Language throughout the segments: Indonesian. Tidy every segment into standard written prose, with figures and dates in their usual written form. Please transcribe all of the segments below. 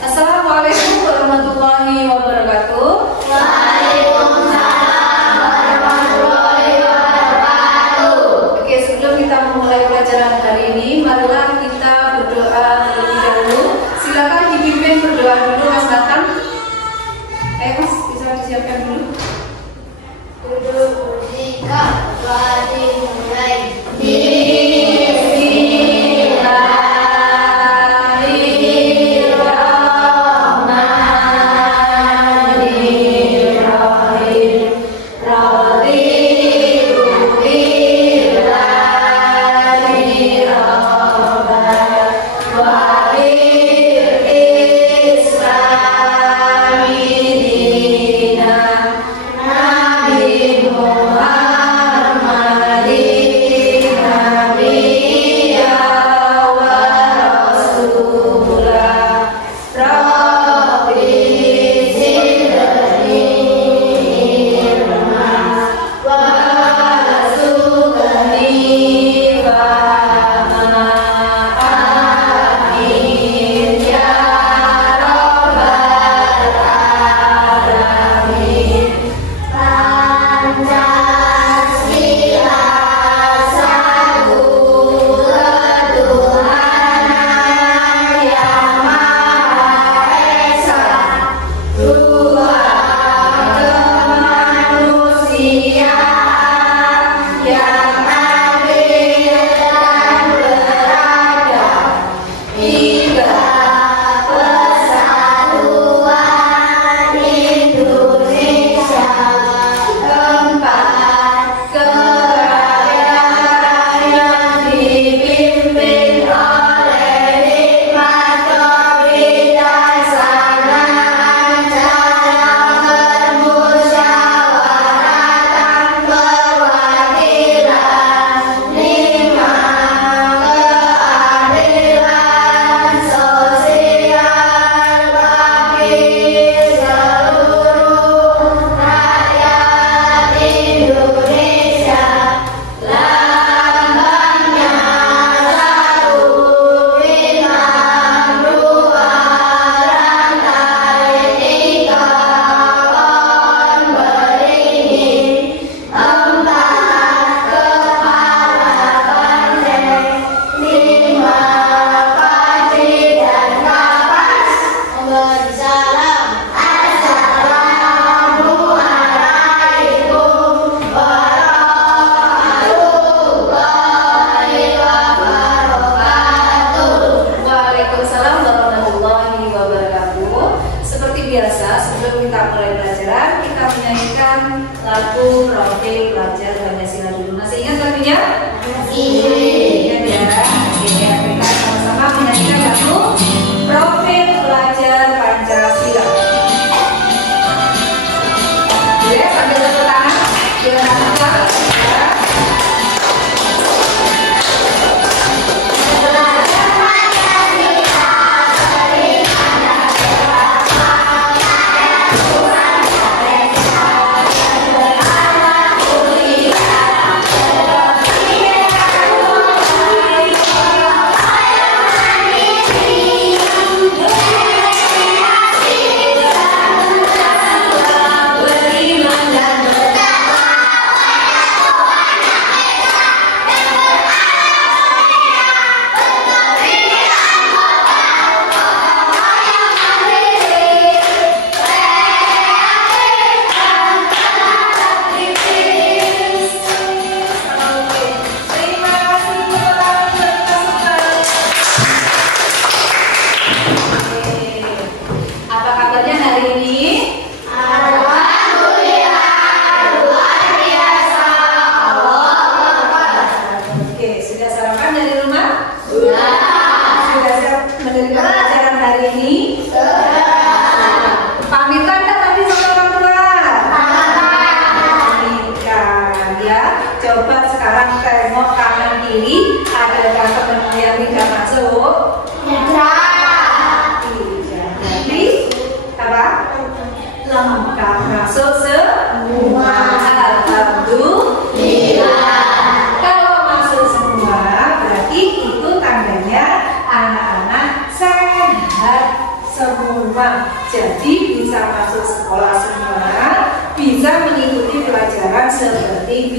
Assalamualaikum warahmatullahi wabarakatuh. Waalaikumsalam warahmatullahi wabarakatuh. Oke, sebelum kita memulai pelajaran hari ini, marilah kita berdoa terlebih dahulu. Silakan dipimpin berdoa dulu, Mas Nathan. Mas, bisa disiapkan dulu. Jika dimulai. Lagu Profil Pelajar Pancasila dulu. Masih ingat lagunya? Iya. Ingat ya. Oke, kita sama-sama menyanyikan lagu Profil Pelajar Pancasila. Ya, sambil tepuk tangan. Silakan. Masuk semua. Alhamdulillah. Kalau masuk semua berarti itu tandanya anak-anak sehat semua. Jadi bisa masuk sekolah semua, bisa mengikuti pelajaran seperti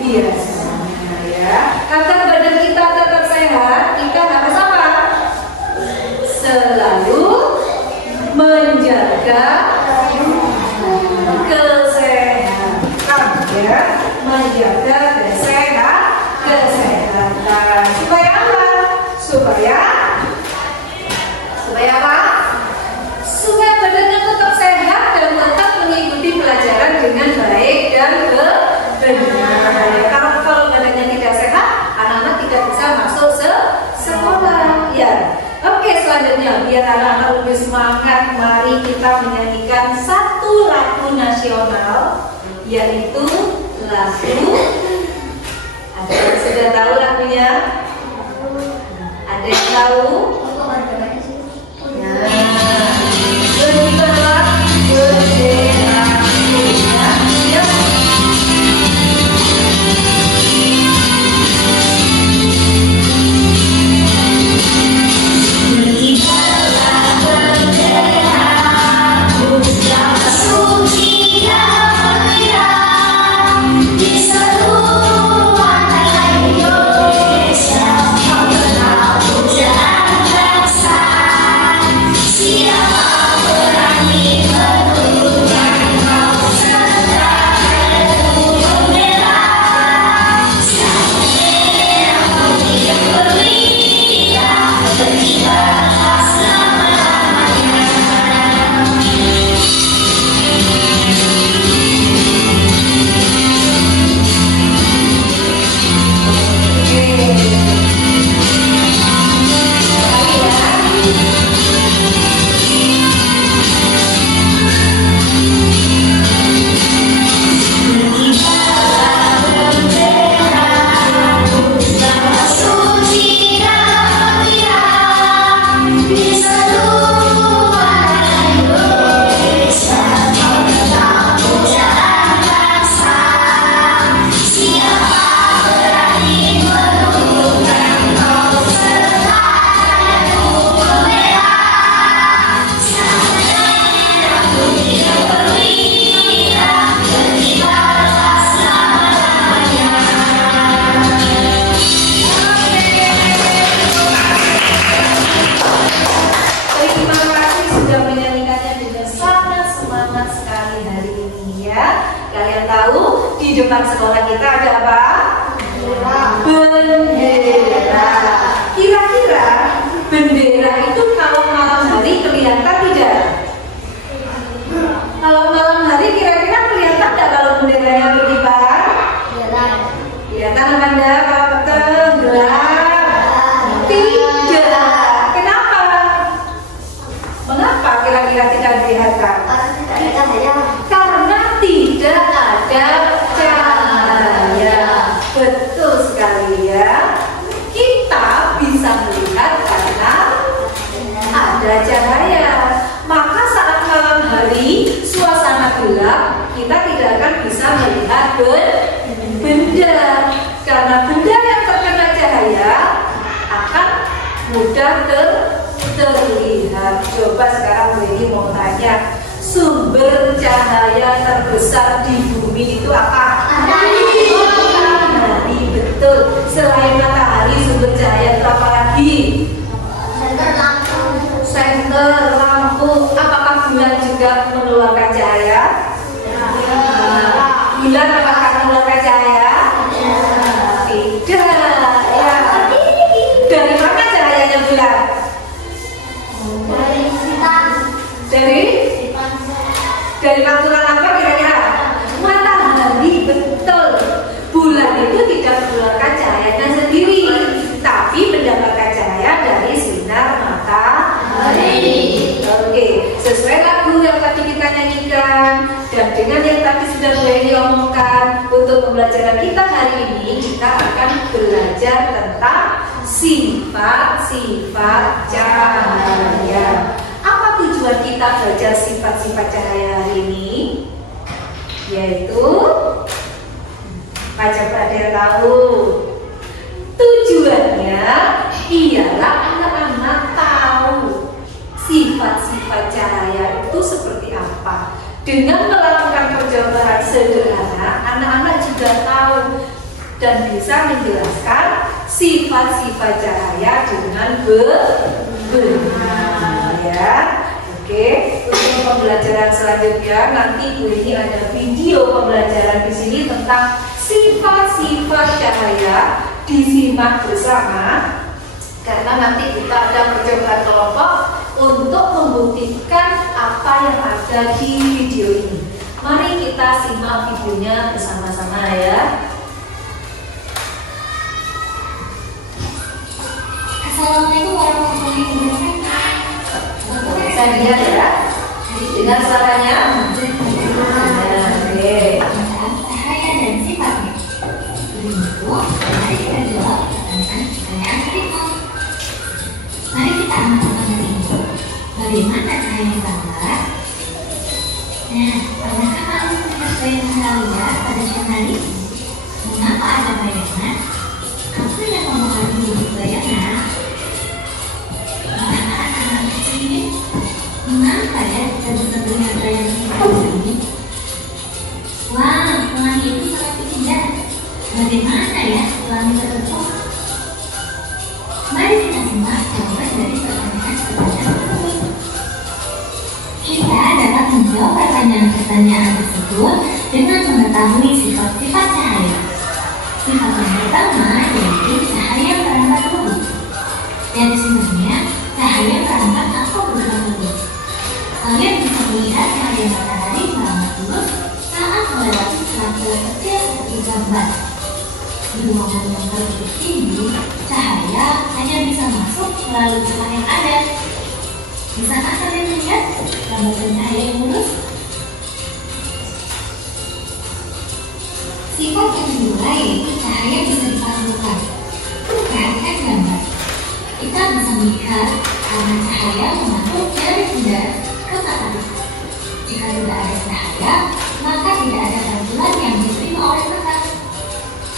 biasanya ya. Agar badan kita tetap sehat, kita harus apa? Selalu menjaga kesehatan ya, menjaga kesehatan. Supaya apa? Supaya apa? Supaya badannya tetap sehat dan tetap mengikuti pelajaran dengan baik dan benar. Kalau badannya tidak sehat, anak-anak tidak bisa masuk sekolah ya. Oke, selanjutnya biar anak-anak lebih semangat, mari kita menyanyikan satu lagu nasional, yaitu lagu. Ada yang sudah tahu lagunya? Ada yang tahu? Di depan sekolah kita ada apa? Bendera. Kira-kira bendera itu kalau malam hari kelihatan tidak? Kalau malam hari kira-kira kelihatan tidak kalau benderanya berkibar? Kelihatan apa enggak? Kalau tenggelam? Tidak. Kenapa? Mengapa kira-kira tidak kelihatan? Karena tidak ada cahaya. Betul sekali ya. Kita bisa melihat karena ada cahaya. Maka saat malam hari suasana gelap, kita tidak akan bisa melihat benda. Karena benda yang terkena cahaya akan mudah terlihat. Coba sekarang Wendy mau tanya, sumber cahaya terbesar di bumi itu apa? Matahari, betul. Selain matahari, sumber cahaya itu apa lagi? Senter, lampu. Apakah bulan juga mengeluarkan cahaya? Bulan apakah mengeluarkan cahaya? Tidak. Ya. Dari mana cahayanya bulan? Dari pantulan apa kira-kira? Matahari, betul. Bulan itu tidak mengeluarkan cahayanya sendiri, tapi mendapatkan cahaya dari sinar matahari. Oke, sesuai lagu yang tadi kita nyanyikan dan dengan yang tadi sudah Wendy omongkan, untuk pembelajaran kita hari ini kita akan belajar tentang sifat-sifat cahaya. Apa tujuan kita belajar sifat-sifat cahaya hari ini? Yaitu, coba dia tahu. Tujuannya ialah anak-anak tahu sifat sifat-sifat cahaya itu seperti apa. Dengan melakukan percobaan sederhana, anak-anak juga tahu dan bisa menjelaskan sifat-sifat cahaya dengan benar, ya. Oke, untuk pembelajaran selanjutnya nanti Bu ini ada video pembelajaran di sini tentang sifat-sifat cahaya. Disimak bersama karena nanti kita ada percobaan kelompok untuk membuktikan apa yang ada di video ini. Mari kita simak videonya bersama-sama ya. Assalamualaikum warahmatullahi wabarakatuh. Saya lihat ya. Dengar suaranya? Oke. Cahaya dan sifatnya. Berikut, mari kita jawab pertanyaan berikut. Mari kita amati ini. Bagaimana cahaya gambar? Nah, pernahkah kamu melihat bayangan liar pada siang hari? Mengapa ada bayangan? Apa yang mempengaruhi bayangan? Mengapa anak kecil ini? Mengapa ya kita bisa melihat bayangan seperti ini? Wah, pelangi itu sangat indah. Bagaimana ya pelangi terbentuk? Mari kita simak jawaban dari pertanyaan tersebut. Kita dapat menjawab pertanyaan tersebut dengan mengetahui sifat-sifat cahaya. Sifat yang pertama yaitu cahaya merambat lurus. Dan sebenarnya cahaya merambat atau bergerak lurus. Kalian bisa melihat cahaya matahari merambat lurus saat melewati celah-celah kecil seperti gambar. Di ruangan yang tertutup ini, cahaya hanya bisa masuk melalui celah yang ada. Bisakah kalian melihat gambaran cahaya yang lurus? Sifat yang kedua yaitu cahaya bisa dipantulkan. Perhatikan gambar. Kita bisa melihat karena cahaya memantul dari udara ke mata kita. Jika tidak ada cahaya, maka tidak ada pantulan yang diterima oleh mata.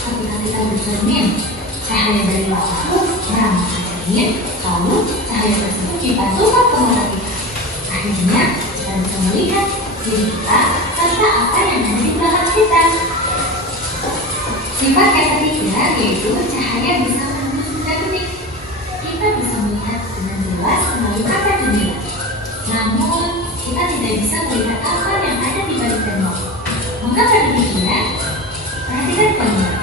Ketika kita bercermin, cahaya dari lampu merambat ke cermin, lalu cahaya tersebut dipantulkan ke mata kita. Akhirnya kita bisa melihat diri kita serta apa yang ada di belakang kita. Sifat yang ketiga yaitu cahaya bisa menembus benda-benda. Kita bisa melihat dengan jelas melalui kaca jendela. Namun kita tidak bisa melihat apa yang ada di balik tembok. Mengapa demikian? Perhatikan gambar.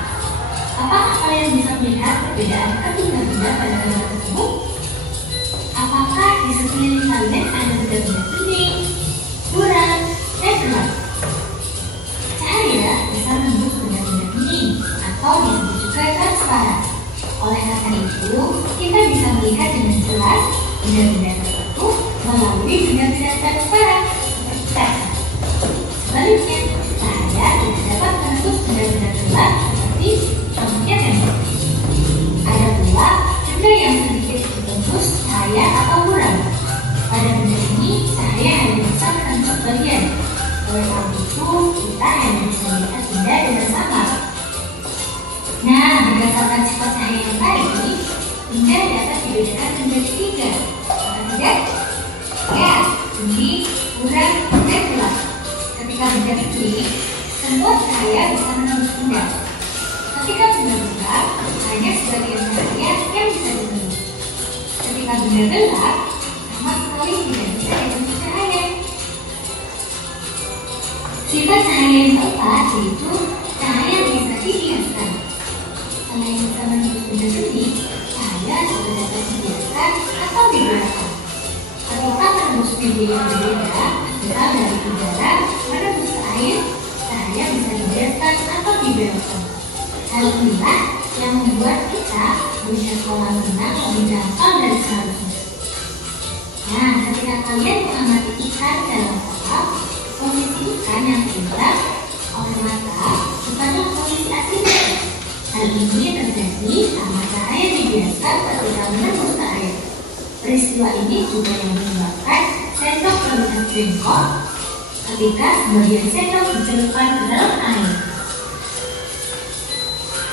Apakah kalian bisa melihat perbedaan ketiga benda pada gambar tersebut? Apakah di sekeliling kalian ada benda-benda bening, buram, dan gelap? Cahaya bisa menembus benda-benda bening atau disebut juga transparan. Oleh karena itu, kita bisa melihat dengan jelas benda-benda tertentu melalui benda-benda transparan seperti kaca. Sebaliknya, cahaya tidak dapat menembus benda-benda gelap seperti contohnya tembok. Ada pula benda yang sedikit ditembus cahaya atau buram. Pada benda ini, cahaya hanya bisa menembus bagian. Oleh karena itu, kita hanya bisa melihat benda dengan sama. Nah, berdasarkan sifat cahaya yang tadi, benda dapat dibedakan menjadi 3. Apa saja? Ya, bening, buram, dan gelap. Ketika benda bening, semua cahaya bisa menembus benda. Ketika benda buram, hanya sebagian cahaya yang bisa ditembus. Ketika benda gelap, sama sekali tidak bisa ditembus cahaya. Sifat cahaya yang keempat yaitu cahaya bisa dibiaskan. Selain bisa menembus benda bening, cahaya juga dapat dibiaskan atau digerakkan. Ketika menembus media yang berbeda, misal dari udara menembus air, cahaya bisa dibiaskan atau dibedakan. Hal inilah yang membuat kita melihat kolam renang lebih gampang dari seharusnya. Nah, ketika kalian mengamati ikan dalam kolam, posisi ikan yang dilihat oleh mata bukanlah posisi aslinya. Hal ini terjadi karena cahaya dibiaskan ketika menembus ke air. Peristiwa ini juga yang menyebabkan sendok terlihat bengkok ketika sebagian sendok dicelupkan ke dalam air.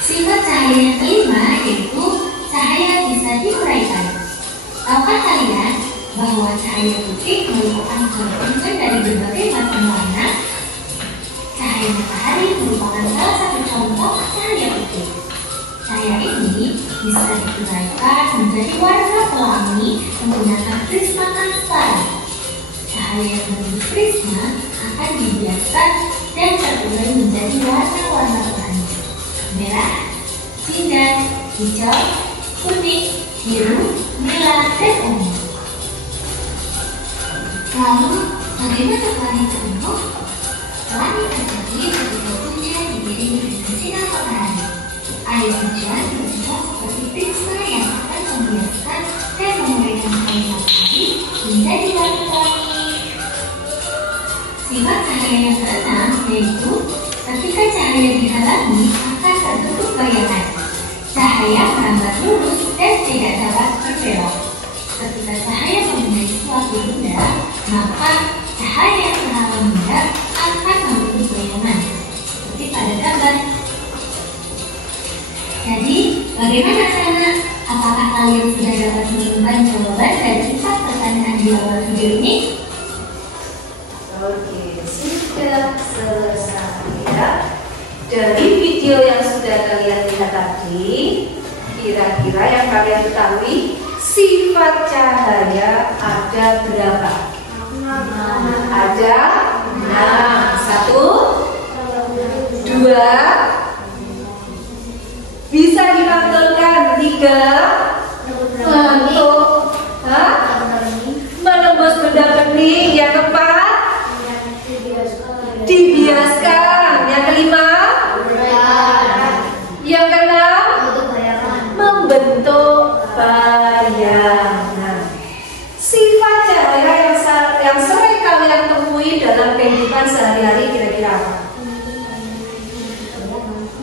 Sifat cahaya yang kelima yaitu cahaya bisa diuraikan. Tahukah kalian bahwa cahaya putih merupakan gabungan dari berbagai macam warna. Cahaya matahari merupakan salah satu contoh cahaya putih. Cahaya ini bisa diuraikan menjadi warna pelangi menggunakan prisma transparan. Cahaya yang menembus prisma akan dibiaskan dan terurai menjadi warna-warna pelangi: merah, biru, hijau, kuning, biru, merah, dan ungu. Lalu, bagaimana planet penuh? Planet terjadi ketika hujan diiringi dengan sinar matahari. Air hujan berbentuk seperti prisma yang akan membiaskan dan menguraikan cahaya matahari menjadi warna pelangi. Sifat cahaya yang keenam yaitu ketika cahaya dihalangi akan terbentuk bayangan. Cahaya merambat lurus dan tidak dapat berbelok. Ketika cahaya mengenai suatu benda, maka cahaya yang terhalang benda akan membentuk bayangan, seperti pada gambar. Jadi, bagaimana anak-anak? Apakah kalian sudah dapat menemukan jawaban dari 4 pertanyaan di awal video ini? Oke, sudah selesai ya. Dari video yang sudah kalian lihat tadi, kira-kira yang kalian ketahui sifat cahaya ada berapa? Ada 6. 1, 2. Bisa dipantulkan 3 untuk menembus benda bening. Yang keempat, dibiaskan. Yang kelima, yang keenam, membentuk bayangan. Sifat cahaya yang sering kalian temui dalam kehidupan sehari-hari kira-kira apa?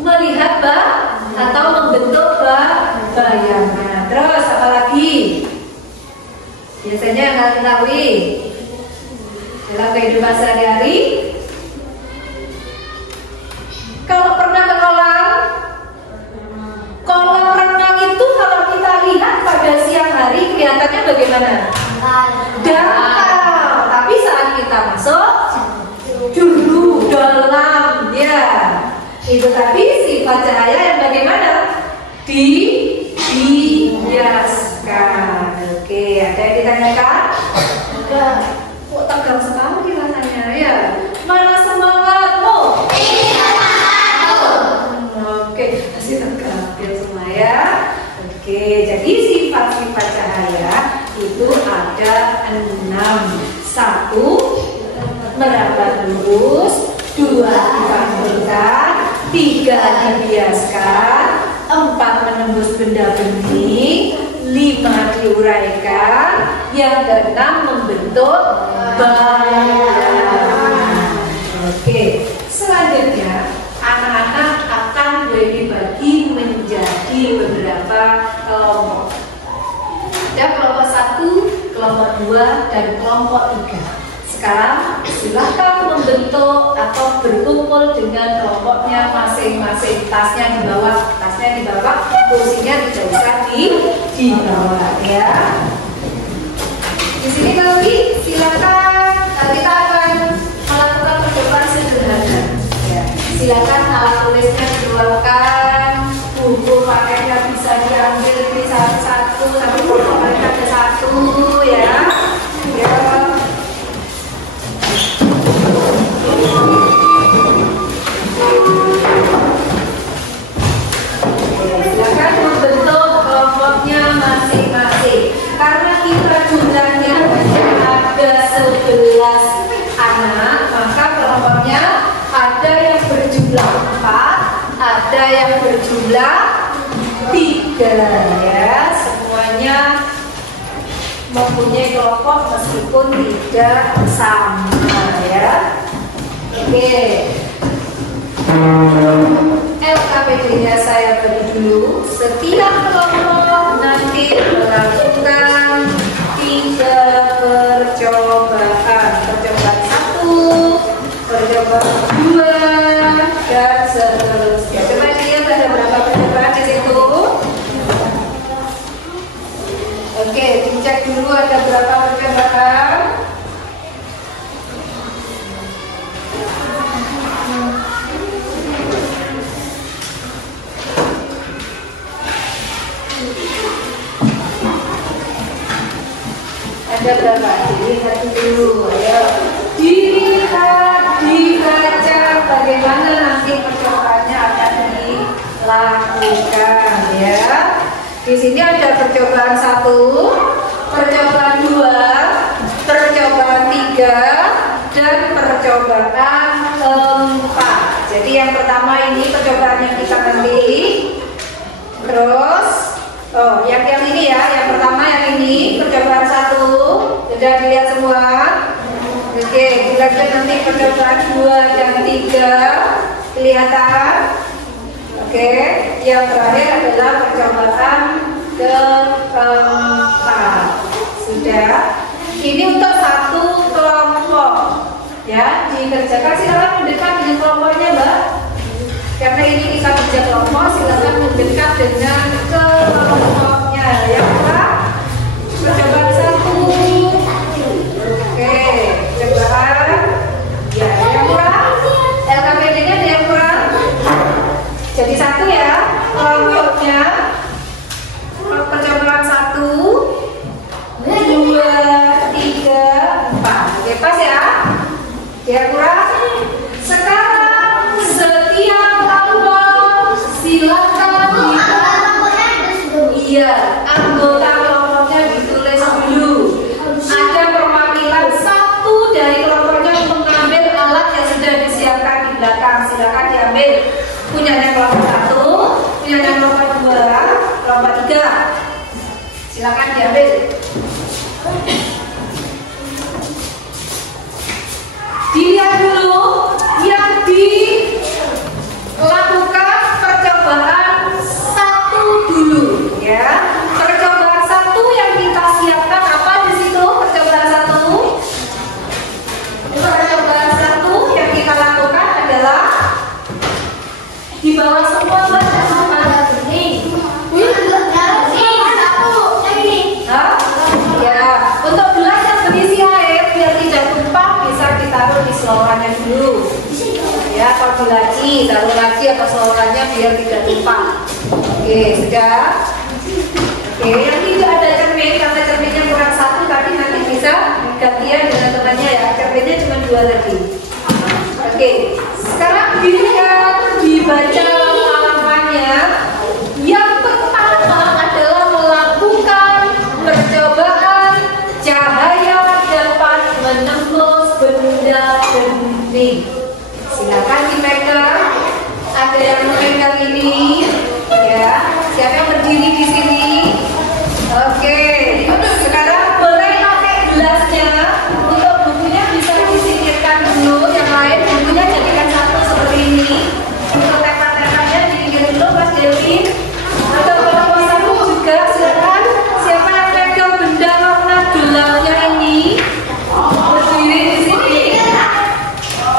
Melihat atau membentuk bayangan. Terus apa lagi? Biasanya yang kalian ketahui dalam kehidupan sehari-hari, kalau pernah ke kolam renang itu kalau kita lihat pada siang hari kelihatannya bagaimana? Dangkal. Tapi saat kita masuk dulu dalam ya. Itu tadi sifat cahaya yang bagaimana? Dibiaskan. Oke, ada yang ditanyakan? Enggak. Kok tegang sekali rasanya ya? Mana semangatmu? Oke, masih tegak ya semua ya. Oke, jadi sifat-sifat cahaya itu ada 6. 1, merambat lurus. 2, dipantulkan. 3, dibiaskan. 4, menembus benda bening. 5, diuraikan. Yang ke-6, membentuk bayangan. Oke, selanjutnya anak-anak akan dibagi menjadi beberapa kelompok. Ada kelompok 1, kelompok 2, dan kelompok 3. Sekarang silahkan membentuk atau berkumpul dengan kelompoknya masing-masing. Tasnya di bawah, kursinya tidak usah di bawah ya. Di sini lagi silakan kita akan melakukan percobaan sederhana. Ya, silakan alat tulisnya dikeluarkan, buku pakainya bisa diambil di satu-satu, sampai foto mereka ada 1 ya. Ya. Silakan membentuk kelompoknya masing-masing. Karena kita jumlahnya ada 11 anak, maka kelompoknya ada yang berjumlah 4, ada yang berjumlah 3 ya. Semuanya mempunyai kelompok meskipun tidak sama ya. Oke. LKPD-nya saya beri dulu. Setiap kelompok nanti melakukan 3 percobaan. Percobaan 1, percobaan 2, dan seterusnya. Coba lihat ada berapa percobaan di situ. Oke, dicek cek dulu ada berapa percobaan. Ada berapa? Dilihat dulu, ayo. Dilihat, dibaca bagaimana nanti percobaannya akan dilakukan ya. Di sini ada percobaan 1, percobaan 2, percobaan 3, dan percobaan 4. Jadi yang pertama ini percobaan yang kita nanti. Terus yang ini ya, yang pertama yang ini percobaan 1 sudah dilihat semua. Oke, dilanjut nanti percobaan 2 dan 3 kelihatan. Oke, yang terakhir adalah percobaan keempat. Sudah. Ini untuk satu kelompok ya, dikerjakan. Silakan mendekat dengan kelompoknya, Mbak. Karena ini kita kerja kelompok, silakan mendekat dengan kelompoknya ya, Pak. Percobaan 1. Oke, percobaan. Ya, yang kurang. LKPD-nya ada yang kurang. Jadi 1 ya, kelompoknya. Percobaan 1, 2, 3, 4. Oke, pas ya. Dia kurang. Sekarang setiap kelompok silakan iya, anggota kelompoknya ditulis dulu. Ada perwakilan 1 dari kelompoknya mengambil alat yang sudah disiapkan di belakang. Silakan diambil. Punyanya kelompok 1, punyanya kelompok 2, kelompok 3. Silakan diambil. Dilihat dulu yang dilakukan percobaan 1 dulu ya. Percobaan 1 yang kita siapkan apa di situ? Percobaan 1. Percobaan 1 yang kita lakukan adalah di bawah semua baca sama ini. Ya, untuk gelas yang berisi air biar tidak tumpah bisa ditaruh di selokannya dulu. Ya, kalau laci taruh laci atau selokannya biar tidak tumpah. Oke, sudah. Oke, yang tidak ada cermin karena cerminnya kurang 1 tadi nanti bisa gantian dengan temannya ya. Cerminnya cuma 2 tadi. Oke, sekarang dilihat dibaca halamannya. Yang pertama adalah melakukan percobaan cahaya dapat menembus benda bening. Silakan dipegang. Ada yang memegang ini, ya. Siapa yang berdiri di sini? Oke. Sekarang boleh pakai gelasnya. Untuk bukunya bisa disingkirkan dulu. Yang lain bukunya jadikan 1 seperti ini. Untuk tepat-tepatnya diinggir dulu, Mas Dewi. Atau kalau puasamu juga silakan. Siapa yang pegang benda warna gelasnya ini? Berdiri di sini.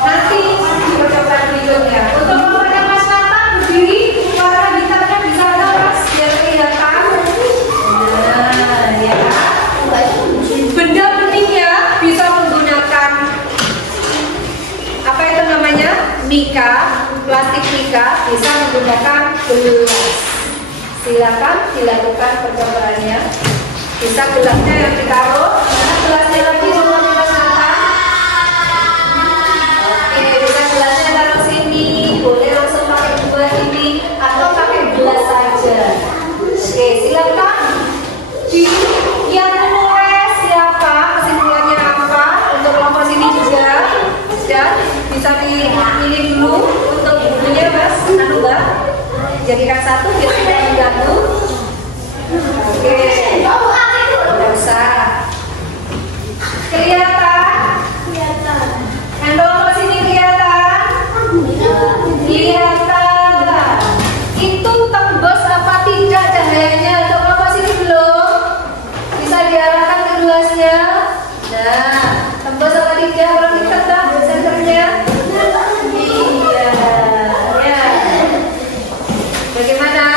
Nanti di percobaan berikutnya. Untuk memegang Mas Nathan berdiri, warna hitamnya bisa Mas biar kelihatan. Nah, ya. Benda beningnya bisa menggunakan apa itu namanya? Mika, plastik mika, bisa menggunakan gelas. Silakan dilakukan percobaannya. Bisa gelasnya yang ditaruh, mana gelasnya lagi semuanya Mas Nathan? Oke, bisa gelasnya taruh sini. Boleh langsung pakai 2 ini atau pakai gelas saja. Oke, silakan. Yang menulis siapa, kesimpulannya apa untuk kelompok sini juga. Dan bisa dipilih dulu untuk bukunya Mas Mbak. Jadikan 1 biar tidak mengganggu. Oke. Tidak usah. Kelihatan? Kelihatan. Yang kelompok sini kelihatan? Kelihatan. Itu tembus apa tidak cahayanya? Untuk kelompok sini belum? Bisa diarahkan ke gelasnya. Nah, tembus apa tidak? Kalau ditekan senternya. Iya. Ya. Bagaimana?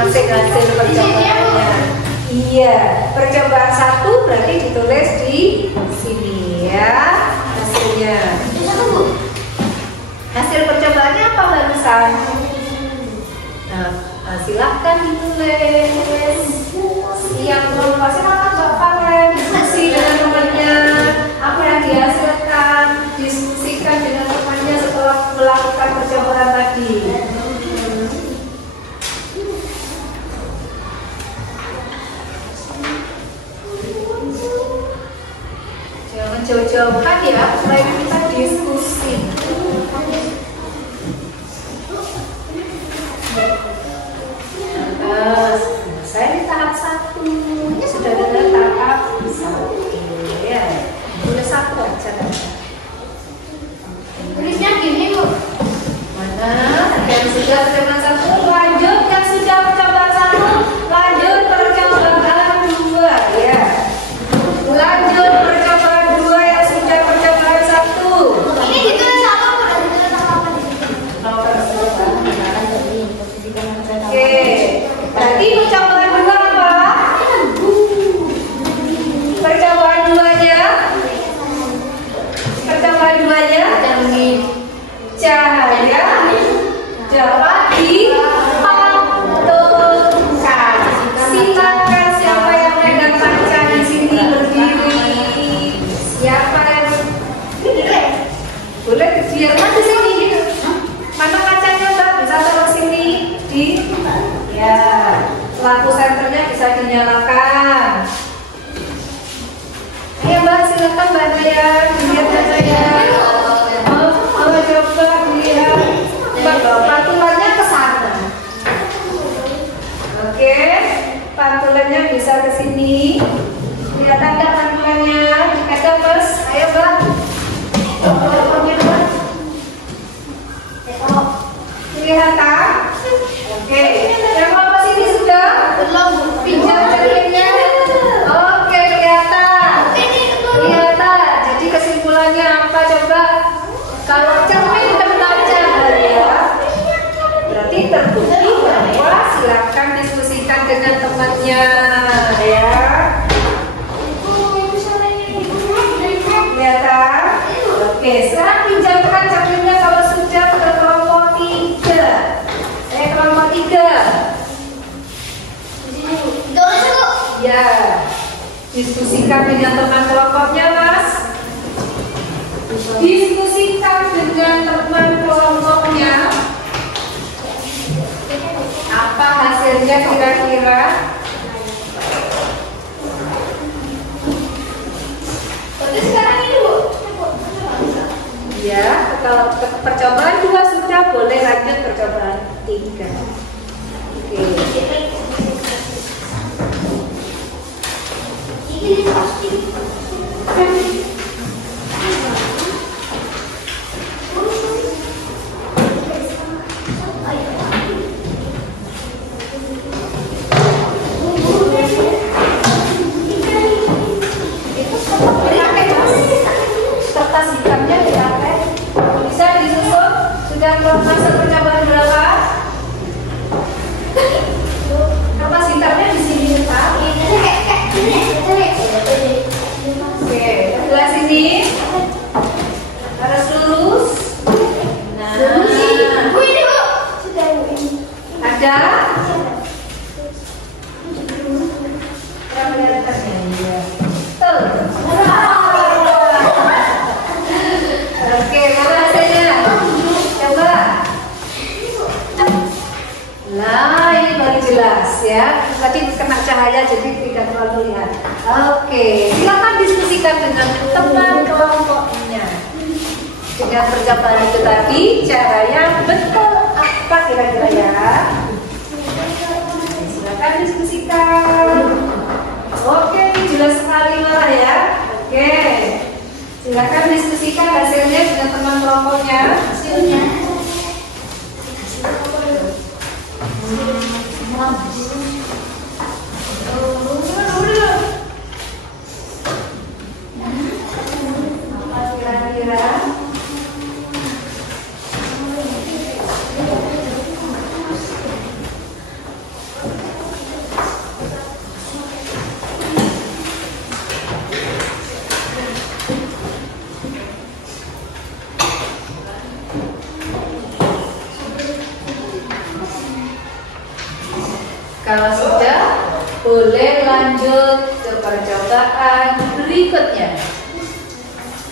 masing-masing hasil percobaannya. Iya, percobaan 1 berarti ditulis di sini ya hasilnya. Hasil percobaannya apa barusan? Nah, silahkan ditulis. Yang belum pasti Bapak diskusi dengan temannya. Apa yang dihasilkan, diskusikan dengan temannya setelah melakukan percobaan tadi. Jangan jauh-jauhkan ya, supaya kita diskusi. Saya di tahap 1, ini sudah ada tahap 1 ya. Udah 1 aja. Tulisnya gini Bu. Mana? Yang sudah percobaan 1, lanjut. Yang sudah percobaan 1, lanjut percobaan 2 ya. Lanjut percobaan 2 yang sudah percobaan 1. Ini ditulis apa Bu? Ditulis apa? Nomor 1. Oke. Berarti percobaan 2 apa? Percobaan 2-nya? Percobaan 2-nya? Cahaya dapat dipantulkan. Silakan siapa yang megang kaca di sini berdiri. Siapa yang boleh biar di sini. Mana kacanya Mbak? Bisa taruh sini di ya. Lampu senternya bisa dinyalakan. Ayo Mbak, silakan Mbak Naya, lihat kacanya. Coba lihat, pantulannya ke sana. Oke, pantulannya bisa ke sini. Lihat ada pantulannya, ada Mas. Ayo Mbak. Kelihatan? Oke, yang mau ke sini sudah? Belum. Pinjam cerminnya. Oke, kelihatan. Kelihatan. Jadi kesimpulannya apa coba? Kalau cermin terbaca ya, berarti terbukti bahwa silakan diskusikan dengan temannya ya. Kelihatan? Oke, sekarang pinjamkan cerminnya kalau sudah ke kelompok 3. Kelompok 3. Ya, diskusikan dengan teman kelompoknya Mas. Diskusikan dengan teman kelompoknya. Apa hasilnya kira-kira? Sekarang ini Bu. Ya, kalau percobaan 2 sudah, boleh lanjut percobaan 3. Oke. Kertas hitamnya dipakai. Bisa disusun. Sudah masuk percobaan berapa? Kertas hitamnya di sini Pak. Oke, sebelah sini harus lurus. Nah, ada yang kelihatannya ya. Oke, mana hasilnya? Coba. Nah, ini baru jelas ya. Tadi kena cahaya jadi tidak terlalu lihat. Oke, silakan diskusikan dengan teman kelompoknya. Dengan percobaan itu tadi, caranya betul apa kira-kira ya? Silakan diskusikan. Oke, jelas sekali malah ya. Oke, silakan diskusikan hasilnya dengan teman kelompoknya. Hasilnya. Apa kira-kira? Kalau sudah, boleh lanjut ke percobaan berikutnya.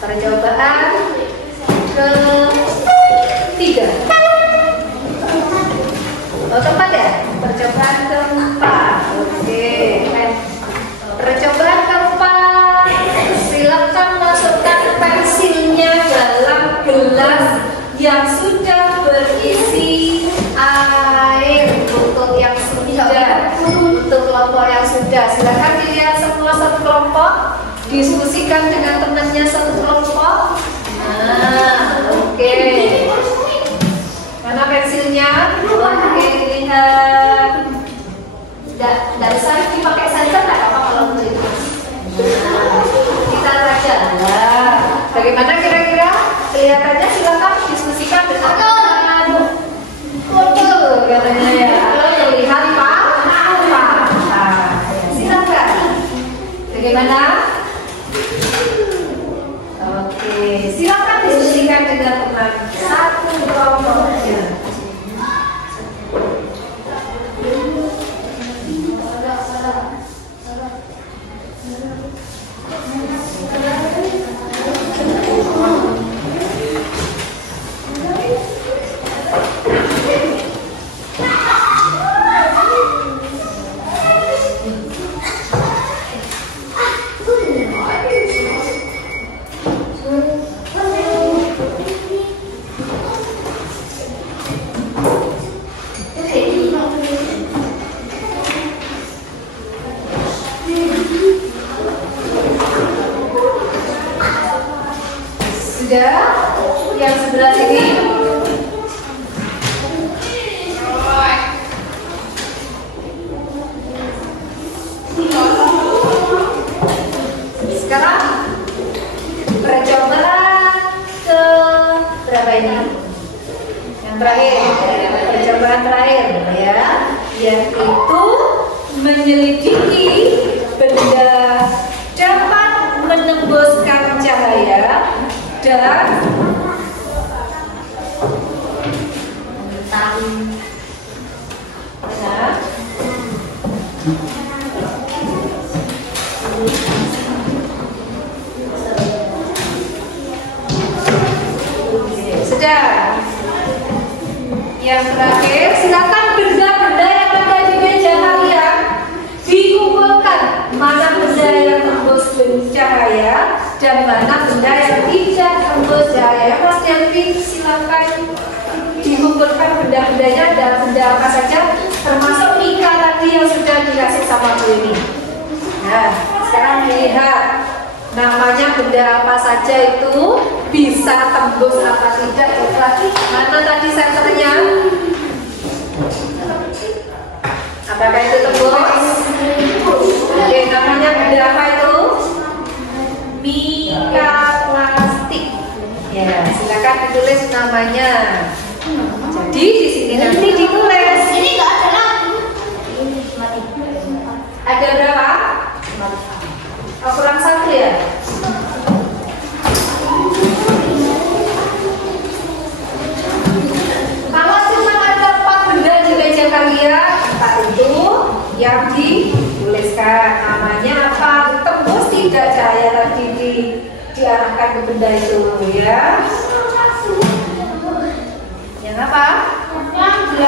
Percobaan ketiga. Oh, keempat ya? Percobaan keempat. Oke. Percobaan keempat. Silakan masukkan pensilnya dalam gelas yang sudah berisi air. Untuk yang sudah, untuk kelompok yang sudah, silakan dilihat semua satu kelompok, diskusikan dengan temannya satu kelompok. Nah, oke. Mana pensilnya? Oke, dilihat. Tidak bisa dipakai sensor, tidak apa kalau begitu. Nah, kita aja. Nah, bagaimana kira-kira? Kelihatannya silakan diskusikan dengan teman. Betul, katanya ya. Lihat Pak. Silakan. Bagaimana? Oke, silakan diskusikan dengan teman satu kelompok aja. Sudah, yang sebelah sini. Sekarang percobaan ke berapa ini? Yang terakhir, percobaan terakhir ya, yaitu menyelidiki benda dapat menembuskan cahaya dan sudah. Yang terakhir, silakan benda-benda yang ada di meja kalian dikumpulkan. Mana benda yang tembus cahaya dan mana benda yang tidak tembus cahaya. Mas Delvi, silakan dikumpulkan benda-bendanya dan benda apa saja, termasuk Mika tadi yang sudah dikasih sama Bu ini. Nah, sekarang lihat namanya benda apa saja itu, bisa tembus apa tidak. Mana tadi sensornya? Apakah itu tembus? Oke, namanya benda apa itu? Mika plastik. Ya, silakan ditulis namanya. Jadi di sini nanti ditulis. Ini nggak ada lagi. Ada berapa? Oh, kurang satu ya? Kalau cuma ada 4 benda di meja kalian, 4 itu yang dituliskan namanya apa, tembus tidak cahaya tadi diarahkan ke benda itu ya. Yang apa? 16.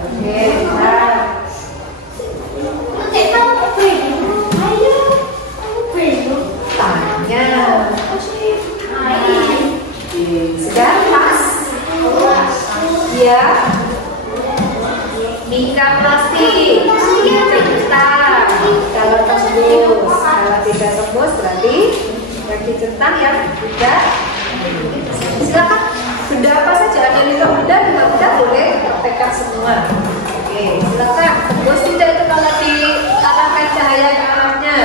Oke, nah. Tanya. Sudah pas? Ya. Mika plastik. Cetak. Kalau tembus, kalau tidak tembus berarti yang dicetak yang tidak. Silakan. Benda apa saja, ada 5 benda, 5 benda boleh praktekkan semua. Oke, silakan. Tembus tidak itu kalau diarahkan cahaya ke arahnya.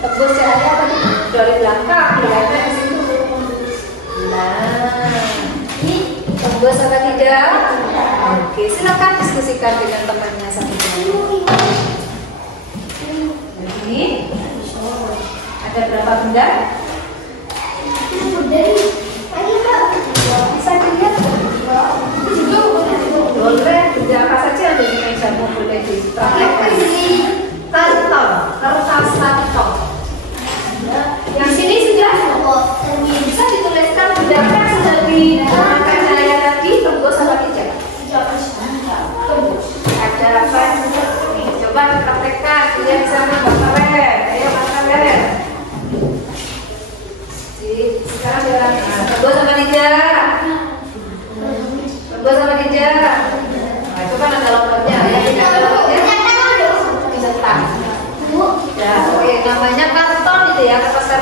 Tembus cahaya tadi dari belakang, dilihatnya di situ. Nah, ini tembus apa tidak? Oke, silakan diskusikan dengan temannya satu-satu. Ini ada berapa benda? Bisa dilihat? Boleh.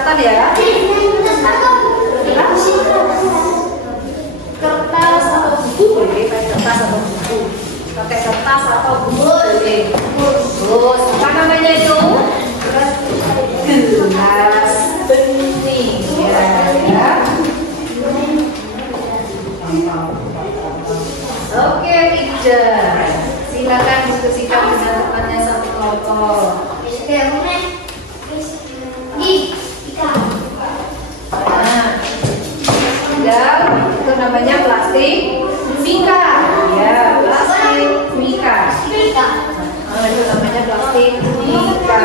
catatan ya. Kertas atau buku boleh, pakai kertas atau buku. Pakai kertas atau buku boleh. Terus apa namanya itu? Gelas bening ya. Oke, teacher. Silakan diskusikan dengan temannya satu kelompok. Nah, dan itu namanya plastik mika. Ya, plastik mika. Itu namanya plastik mika.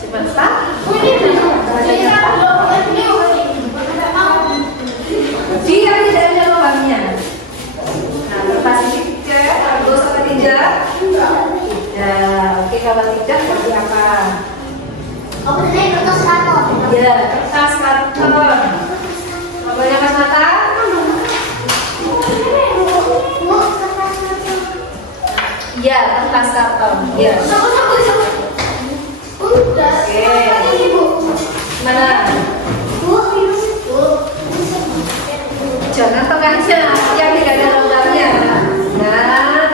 Cepat. Dia tidak ada lubangnya. Nah, lepas ini bagus atau tidak? Tidak. Oke, kalau tidak seperti apa? Ya, kertas karton. Boleh kacamata? Ya, kertas karton. Ya. Oke. Mana? Jangan tengahnya yang tidak ada lubangnya. Nah,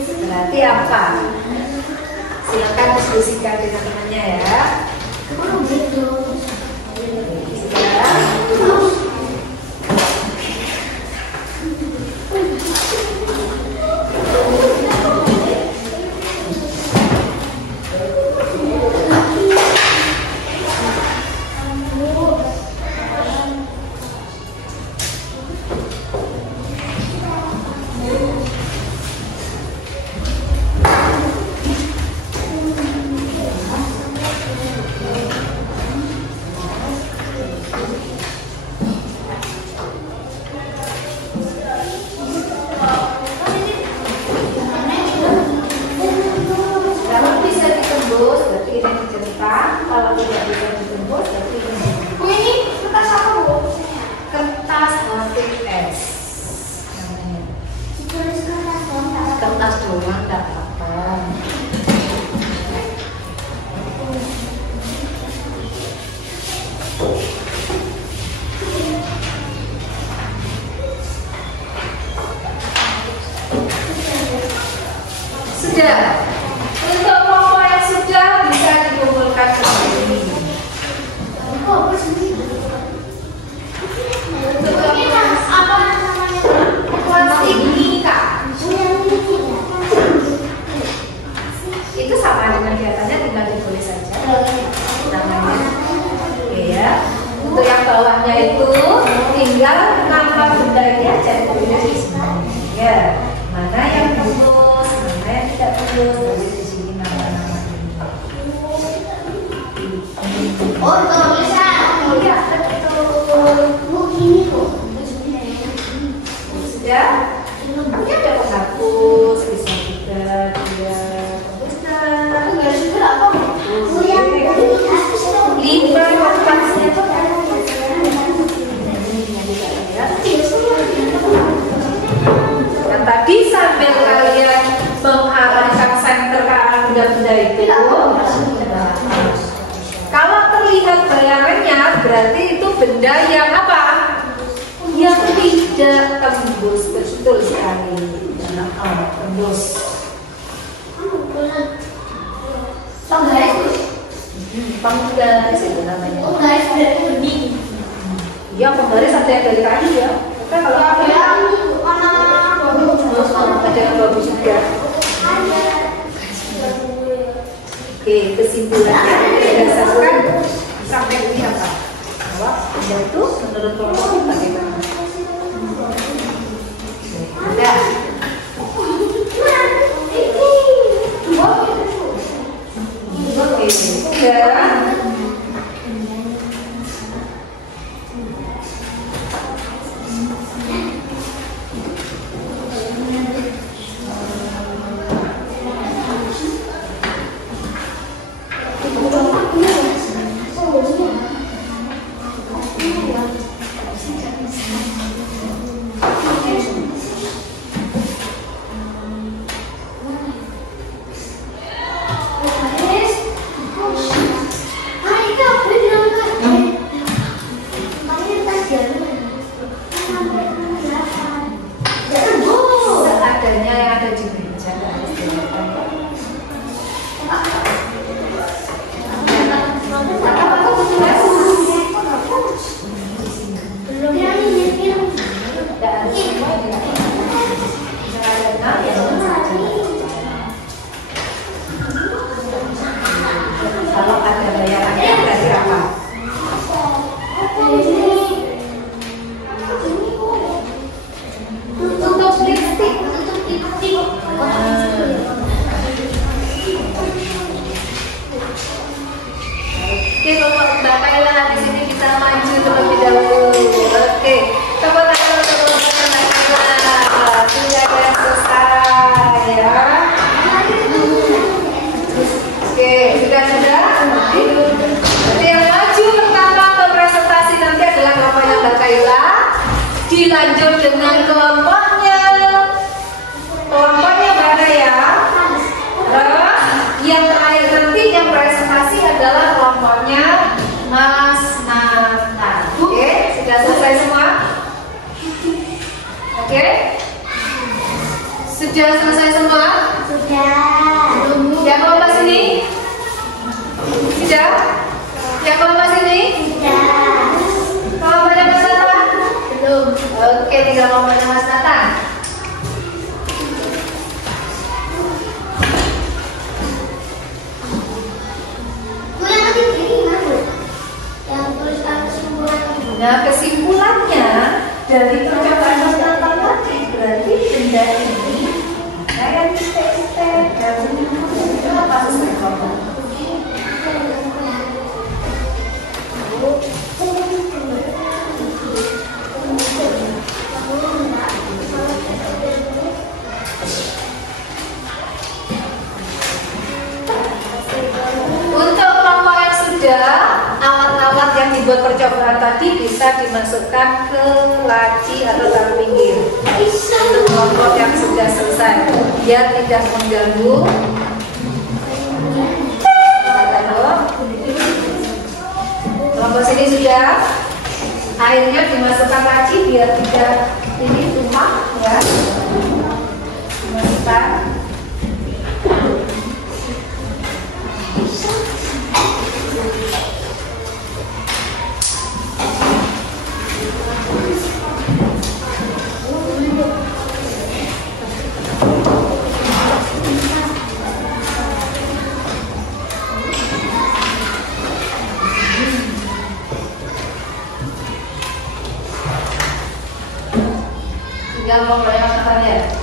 berarti apa? Silakan diskusikan dengan temannya ya. Kalau tidak bisa ditembus, berarti ini kertas apa, Bu? Kertas motif es. Kertas doang tak apa. Sudah. Untuk kelompok yang sudah bisa dikumpulkan seperti ini. Plastik mika. Itu sama dengan kelihatannya, tinggal ditulis saja namanya. Oke ya. Untuk yang bawahnya itu tinggal nama bendanya aja ditulis. Ya. Mana yang tulus, mana yang tidak tulus, dari di sini nama-nama ini. Oh, tulisan. Oh ya, betul. Ini kok. Sudah? Ini ada penghapus, bisa juga dia penghapuskan. Enggak suka apa? Lima kertasnya tuh dan tadi sambil kalian mengarahkan senter ke arah benda-benda itu, kalau terlihat bayangannya berarti itu benda yang apa? Yang tidak tembus. Betul sekali. Tembus. Penggaris itu namanya. Penggaris dari bening. Iya, penggaris ada yang dari kayu ya. Kan kalau Ada yang bagus juga. Oke, kesimpulannya berdasarkan sampai ini apa? Bahwa benda itu menurut kelompok bagaimana? Ada. Oke, sudah. bisa maju terlebih dahulu. Oke, tepuk tangan untuk teman-teman Nakila. Sudah selesai ya. Oke, sudah. Yang maju pertama presentasi nanti adalah kelompoknya Mbak Kaila. Dilanjut dengan kelompoknya Mbak Naya. Yang terakhir nanti yang presentasi adalah kelompoknya Mas Nathan. Oke, sudah selesai semua? Oke, sudah selesai semua? Sudah. Yang kelompok sini? Sudah? Yang kelompok sini? Sudah. Kelompoknya Mas Nathan? Belum. Oke, tinggal kelompoknya Mas Nathan. Nah, kesimpulannya dari percobaan Mas Nathan tadi berarti benda ini kayak titik-titik dan itu apa sesuatu? Untuk kelompok yang sudah, alat-alat yang dibuat percobaan tadi bisa dimasukkan ke laci atau taruh pinggir. Untuk kelompok yang sudah selesai, biar tidak mengganggu. Kelompok sini sudah, airnya dimasukkan laci biar tidak ini tumpah ya. Dimasukkan. Tinggal mau banyak katanya.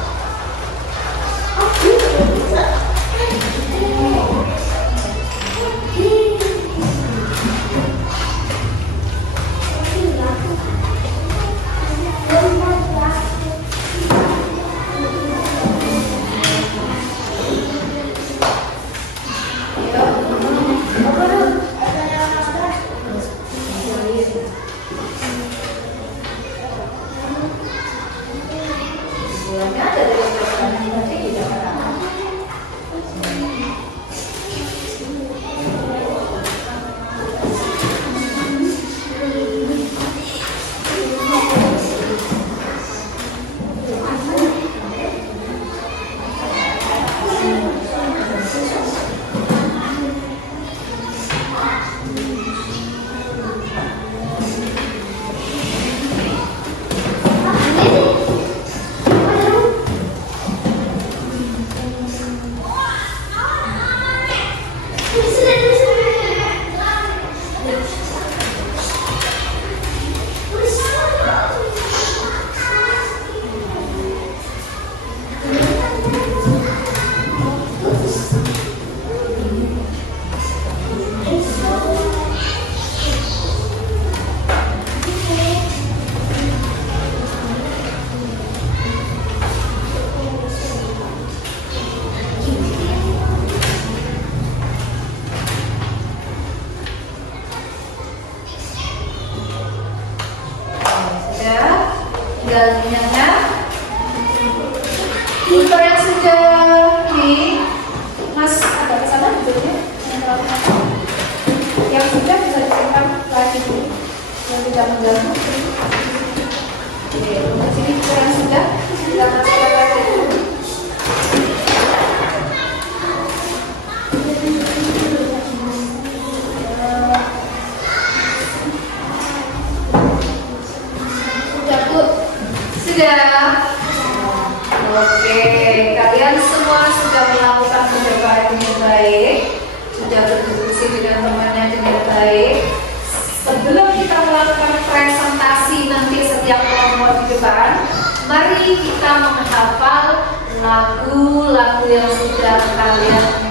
Tinggal minyaknya. Untuk yang sudah di Mas agak ke sana betulnya. Yang sudah bisa disimpan lagi dulu, yang tidak mengganggu. Oke, untuk sini juga yang sudah kita masukkan lagi. Sudah. Oke, kalian semua sudah melakukan percobaan dengan baik, sudah berdiskusi dengan temannya dengan baik. Sebelum kita melakukan presentasi nanti setiap kelompok di depan, mari kita menghafal lagu-lagu yang sudah kalian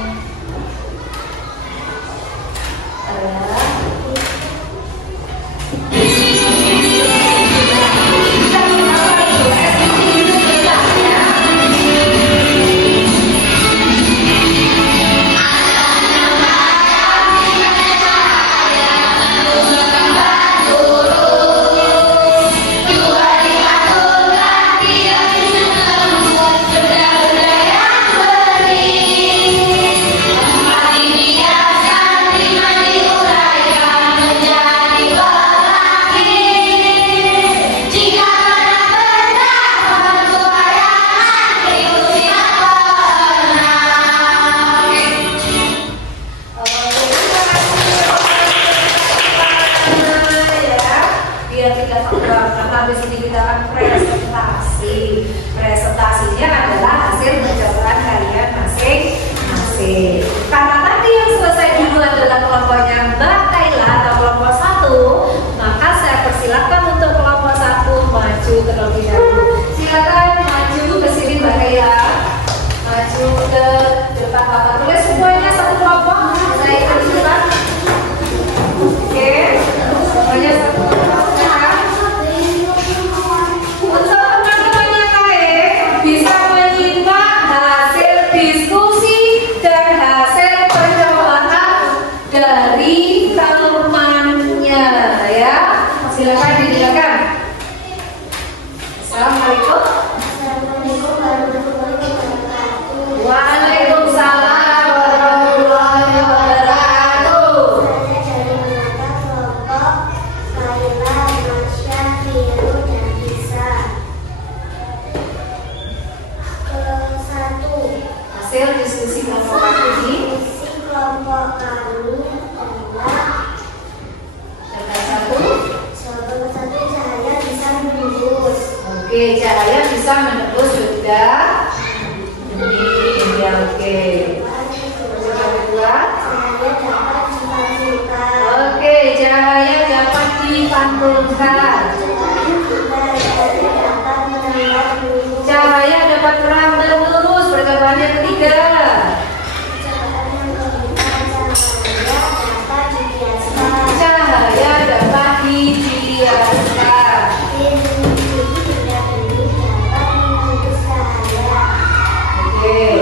bisa menembus sudah. Ini ya, oke. Yang kedua. Oke, cahaya dapat dipantulkan. Cahaya dapat merambat lurus. Percobaan yang ketiga. Cahaya dapat dibiaskan. Oke.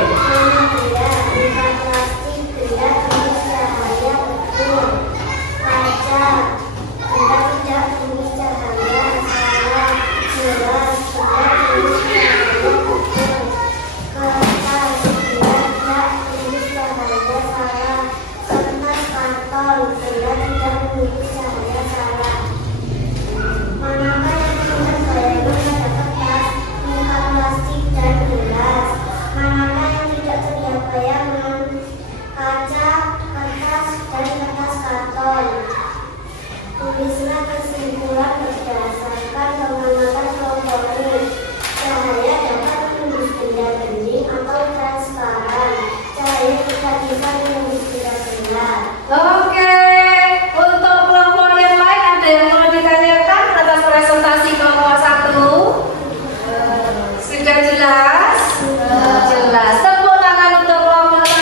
Tulislah kesimpulan berdasarkan pengamatan kelompok ini. Cahaya dapat menembus benda bening atau transparan. Cahaya tidak bisa menembus benda gelap. Oke, untuk kelompok yang lain ada yang mau ditanyakan atas presentasi kelompok 1? Sudah jelas? Jelas. Tepuk tangan untuk kelompok 1.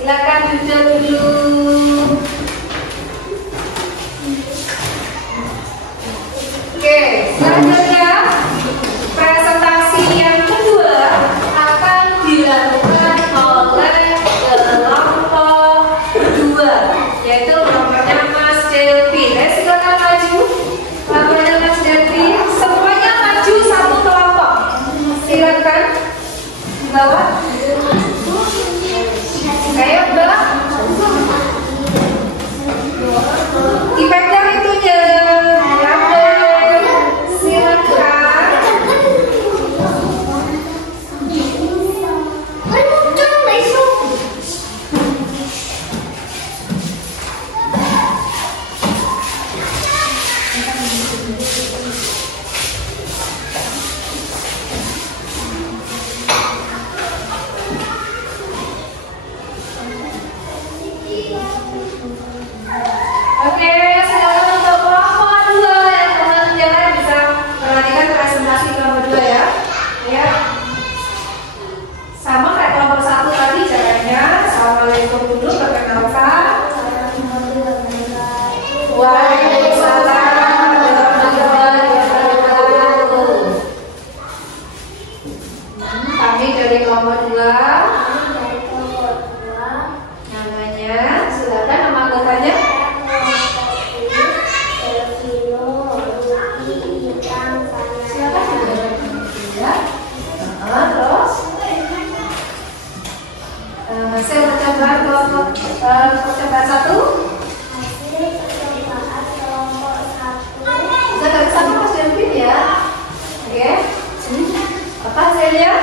Silakan duduk dulu. Oke, selanjutnya presentasi yang kedua akan dilakukan oleh kelompok 2, yaitu kelompoknya Mas Delvi. Silakan maju. Kelompoknya Mas Delvi. Semuanya maju satu kelompok. Silakan di bawah. Ayo Mbak. Dipegang itunya. Oke, silakan untuk kelompok 2 yang teman-teman bisa perhatikan presentasi kelompok 2 ya. Ya. Sama kayak kelompok 1 tadi caranya. Assalamualaikum dulu perkenalkan. Waalaikumsalam warahmatullahi wabarakatuh. Kami dari kelompok 2. Namanya, silakan nama anggotanya. Terus hasil percobaan kelompok percobaan 1. Sudah dari 1 Mas Delvin ya. Oke. Apa hasilnya?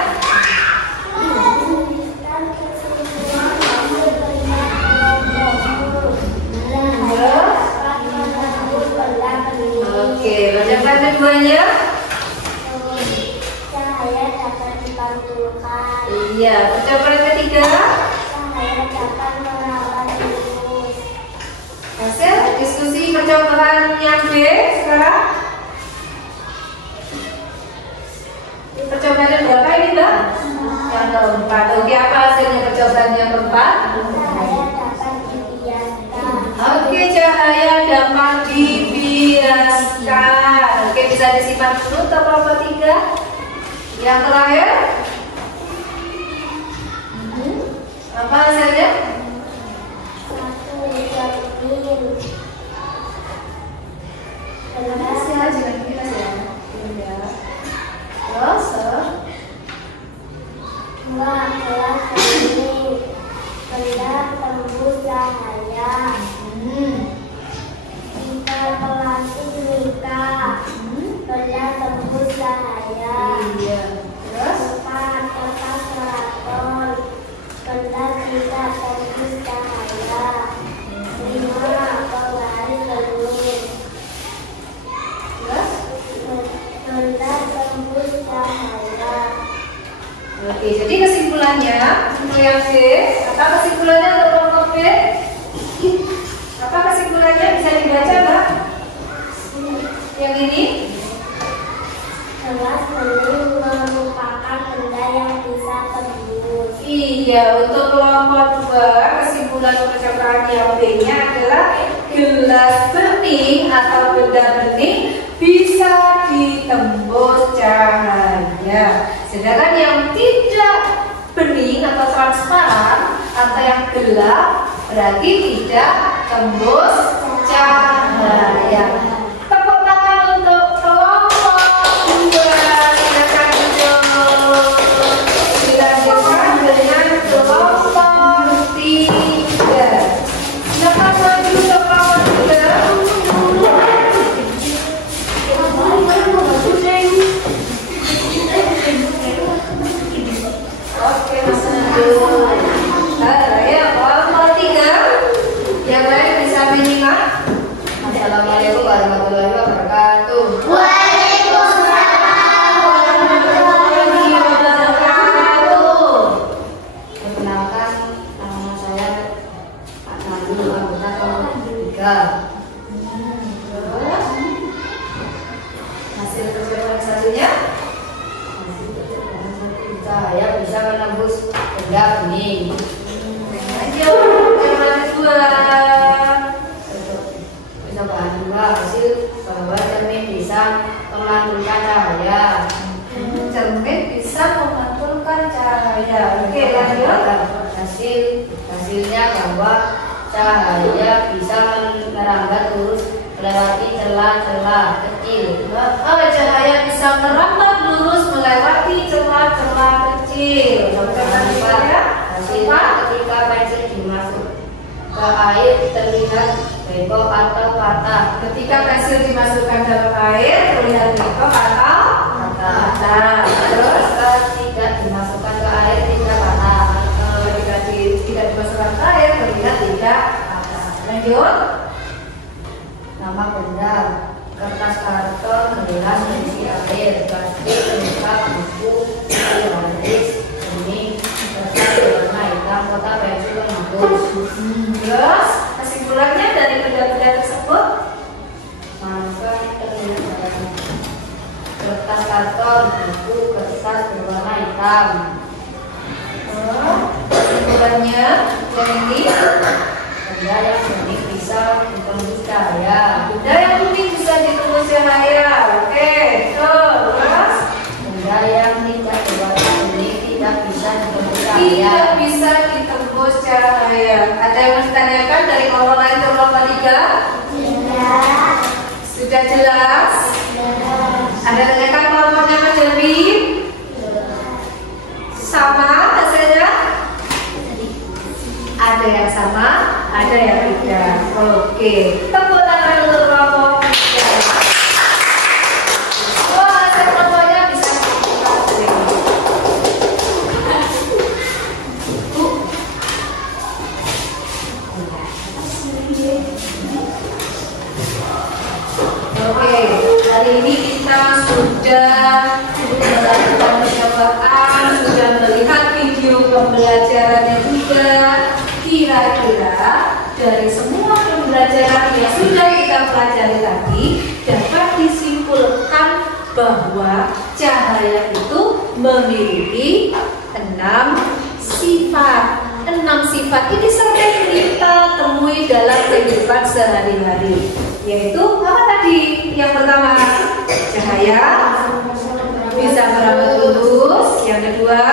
Oke, percobaan keduanya. Cahaya dapat dipantulkan. Iya, percobaan ketiga. Cahaya dapat merambat lurus. Hasil diskusi percobaan yang B sekarang. Percobaan yang berapa ini Mbak? Yang keempat. Oke, apa hasilnya percobaan yang keempat? Cahaya dapat dibiaskan. Oke, cahaya dapat dibiaskan. Oke, bisa disimpan dulu untuk kelompok 3. Yang terakhir. Apa hasilnya? 1 cermin. Terus ya, jangan gila ya. Terus, 2 kelas cermin. Benda tembus cahaya. 3 plastik mika. Benda tembus cahaya. Iya. Terus? 4 kertas keraton. Benda tidak tembus cahaya. 5 penggaris lurus. Terus? Oke, jadi kesimpulannya untuk yang C, apa kesimpulannya untuk kelompok B? Apa kesimpulannya, bisa dibaca Mbak? Yang ini? Gelas bening merupakan benda yang bisa tembus. Iya, untuk kelompok 2 kesimpulan percakapan yang B-nya adalah gelas bening atau benda bening bisa ditembus cahaya. Sedangkan yang tidak bening atau transparan atau yang gelap berarti tidak tembus cahaya. Tepuk tangan untuk kelompok 2. Silakan duduk. Dilanjutkan dengan kelompok 3. Silakan maju ke kelompok 3. Oke, lanjut. Ya, kelompok 3. Yang lain bisa menyimak. Assalamualaikum warahmatullahi wabarakatuh. Waalaikumsalam warahmatullahi wabarakatuh. Perkenalkan, nama saya Pak Nadu, anggota kelompok 3. Terus, hasil percobaan satunya. Saya bisa menembus benda bening. Lanjut, yang kedua. Percobaan 2 hasil bahwa cermin bisa memantulkan cahaya. Cermin bisa memantulkan cahaya. Oke, lanjut. Hasilnya bahwa cahaya bisa merambat lurus melewati celah-celah kecil. Cahaya bisa merambat lurus melewati celah-celah kecil. Hasilnya ketika pensil dimasuk ke air terlihat bengkok atau patah. Ketika pensil dimasukkan dalam air terlihat bengkok atau patah. Terus Tidak dimasukkan ke air tidak patah. tidak dimasukkan ke air terlihat tidak patah. Lanjut. Nama benda: kertas, karton, gelas, berisi air, plastik, lengkap, buku, baris, bening, kertas berwarna hitam, kotak, pensil, penghapus. Terus kesimpulannya dari benda-benda tersebut, Maka terlihat dalam kertas, karton, buku, kertas berwarna hitam. kesimpulannya yang ini, Benda yang bening bisa ditembus cahaya. benda yang bening bisa ditembus cahaya. Oke, terus Benda yang tidak berwarna bening tidak bisa ditembus cahaya. tidak bisa ditembus cahaya. Ada yang mau ditanyakan dari kelompok lain ke kelompok 3? Sudah jelas? Ada tanyakan kelompoknya Mas Dewi? Sama hasilnya? Ada yang sama, ada yang tidak. Oke, tepuk tangan untuk kelompok 3. Wah, hasil kelompoknya bisa dibuka. Oke, hari ini kita sudah melakukan percobaan, sudah melihat video pembelajarannya juga. Kira-kira dari semua pembelajaran yang sudah kita pelajari tadi dapat disimpulkan bahwa cahaya itu memiliki 6 sifat. 6 sifat ini sering kita temui dalam kehidupan sehari-hari. Yaitu apa tadi? Yang pertama, cahaya bisa merambat lurus. Yang kedua,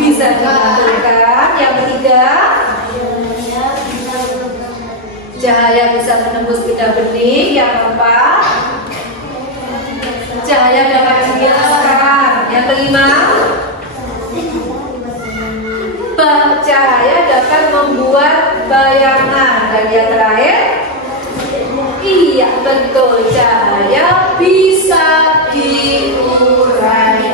bisa dimantulkan. Yang ketiga, cahaya bisa menembus benda bening. Yang keempat, cahaya dapat dibiaskan. Yang kelima, cahaya dapat membuat bayangan. Dan yang terakhir, iya betul, cahaya bisa diuraikan.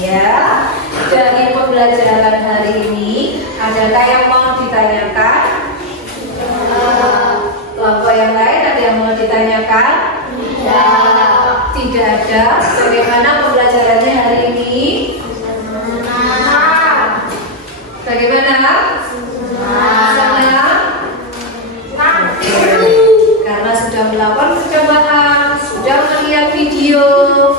Ya, dari pembelajaran hari ini, adakah yang mau ditanyakan? Kelompok yang lain ada yang mau ditanyakan? Tidak ada. Bagaimana pembelajarannya hari ini? video,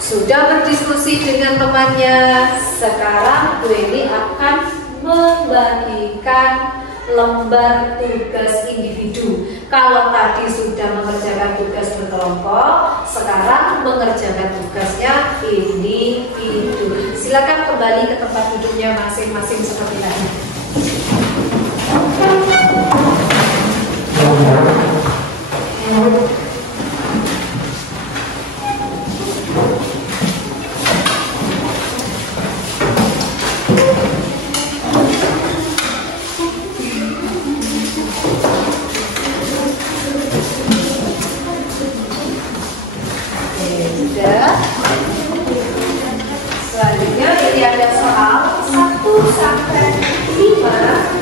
sudah berdiskusi dengan temannya. Sekarang Bu Eni akan membagikan lembar tugas individu. Kalau tadi sudah mengerjakan tugas berkelompok, sekarang mengerjakan tugasnya individu. Silakan kembali ke tempat duduknya masing-masing seperti tadi. Selanjutnya ini ada soal 1 sampai 5.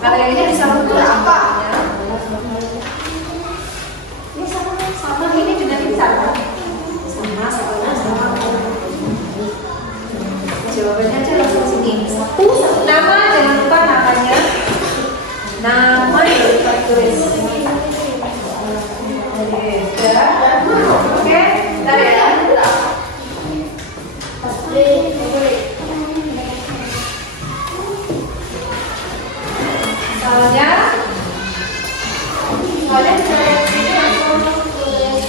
Kalian ini bisa mengukur apa? Ini sama ini juga bisa kan? Sama. Jawabannya aja langsung sini. Nama jangan lupa namanya. Nama jangan lupa tulis. Oke, dari ya. Soalnya sini langsung tulis.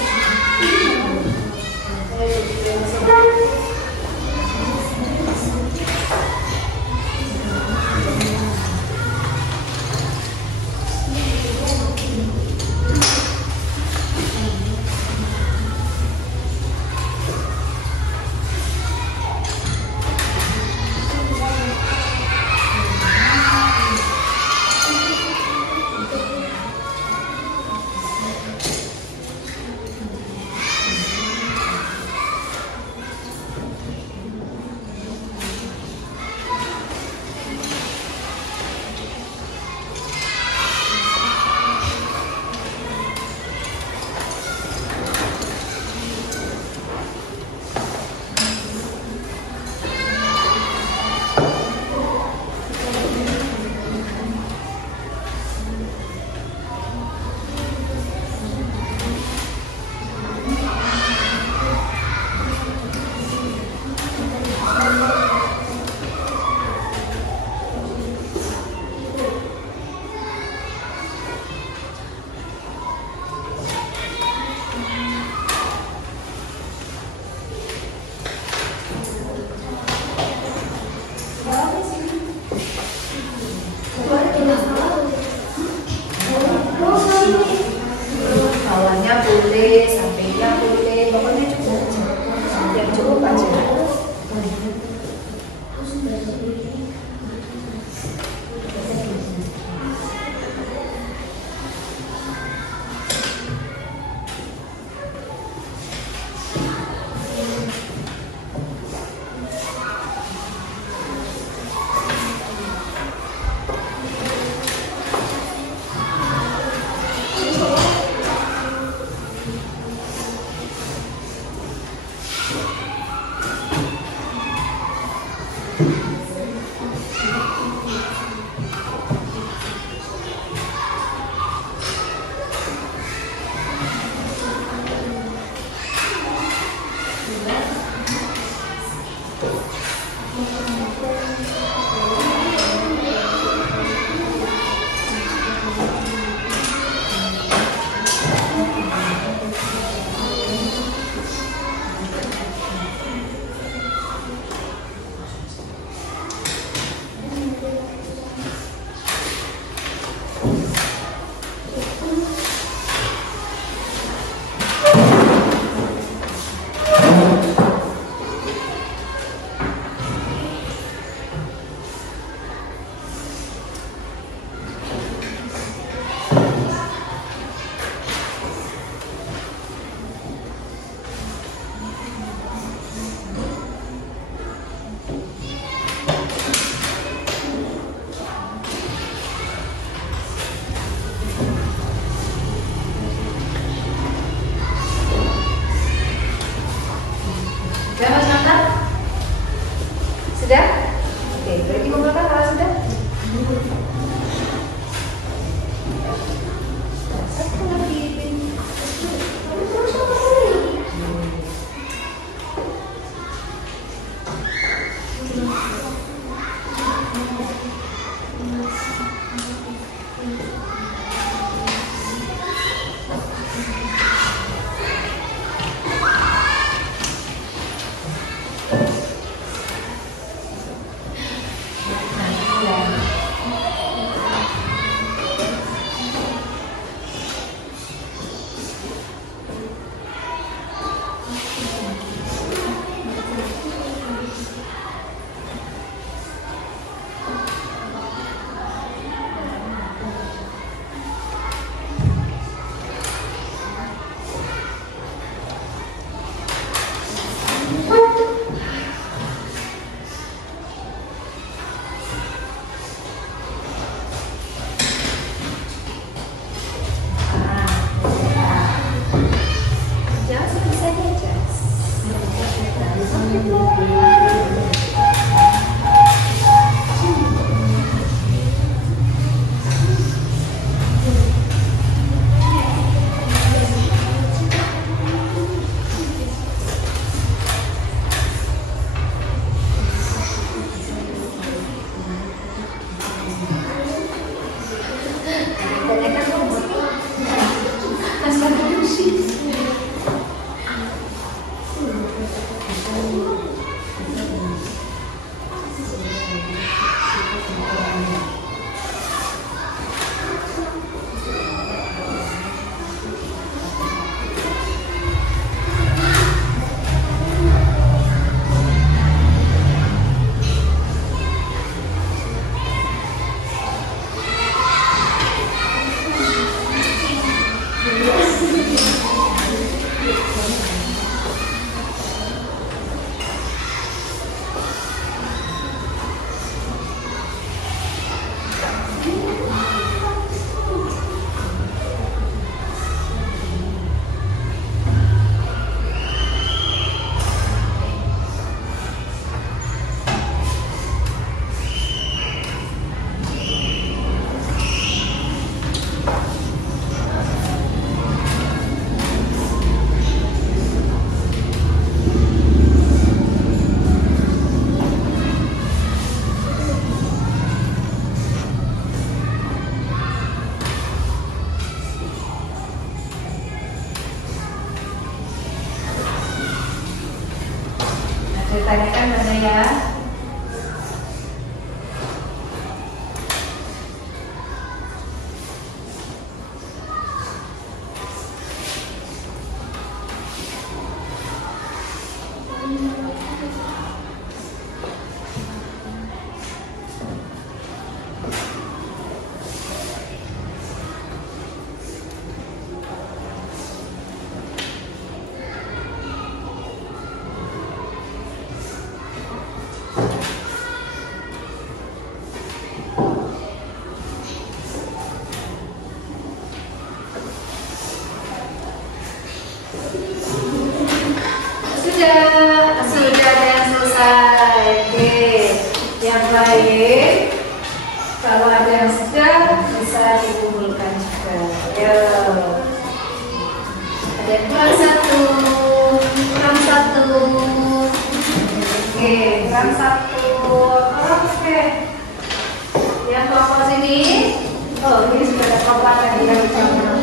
Bawahnya boleh, sampingnya boleh, pokoknya cukup. Yang cukup aja. selesai. Oke, yang lain kalau ada yang sudah bisa dikumpulkan juga. Ayo. Ada yang kurang satu. Oke, kurang satu. Oke. Yang kelompok sini. Oh, ini sudah ada kelompok tadi yang sama.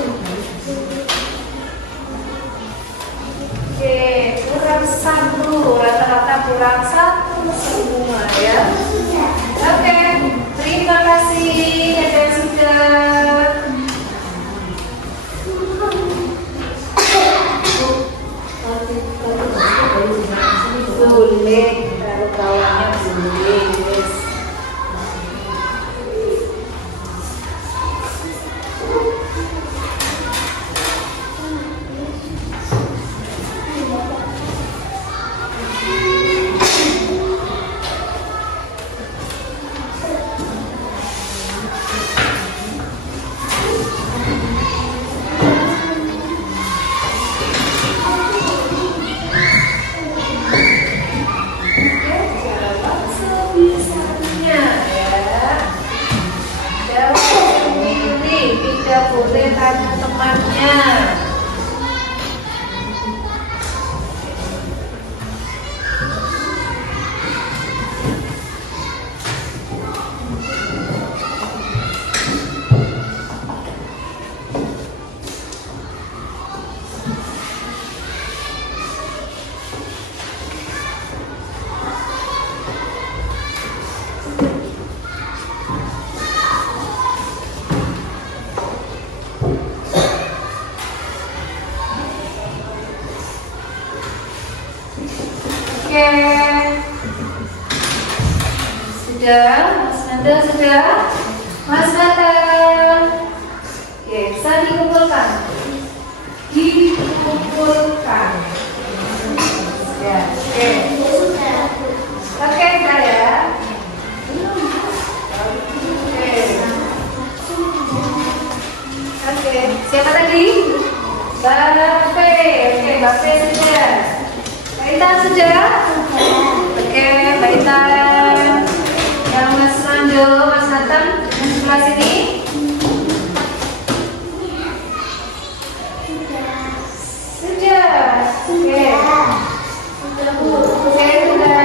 Oke, kurang satu. Rata-rata kurang satu semua ya. Oke, terima kasih. Ada yang sudah. Boleh, kalau kawannya boleh, guys. Boleh tanya temannya. Oke, sudah, Mas Nanda sudah, Mas Nathan. Oke, bisa dikumpulkan, Ya, oke, udah ya. Oke, siapa tadi? Bape. Oke, Bape sudah. Baita sudah? Oke, Baita. Yang Mas Rando, Mas Nathan, sebelah sini. Sudah. Oke. Oke, sudah.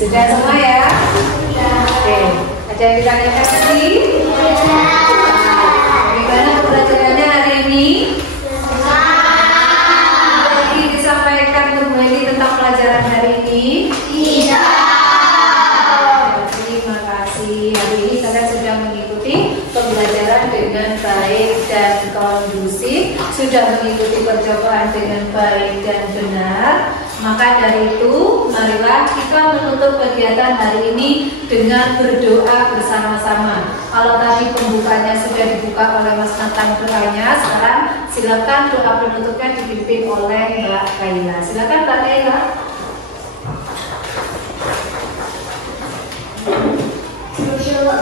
Sudah semua ya? Oke, ada yang ditanyakan lagi? Bagaimana pembelajarannya hari ini? Jadi disampaikan kembali tentang pelajaran hari ini? Tidak. Terima kasih. Hari ini kalian sudah mengikuti pembelajaran dengan baik dan kondusif, sudah mengikuti percobaan dengan baik dan benar. Maka dari itu, marilah kita menutup kegiatan hari ini dengan berdoa bersama-sama. Kalau tadi pembukanya sudah dibuka oleh Mas Nathan doanya, sekarang silakan doa penutupnya dipimpin oleh Mbak Kaila. Silakan Mbak Kaila. Berdoa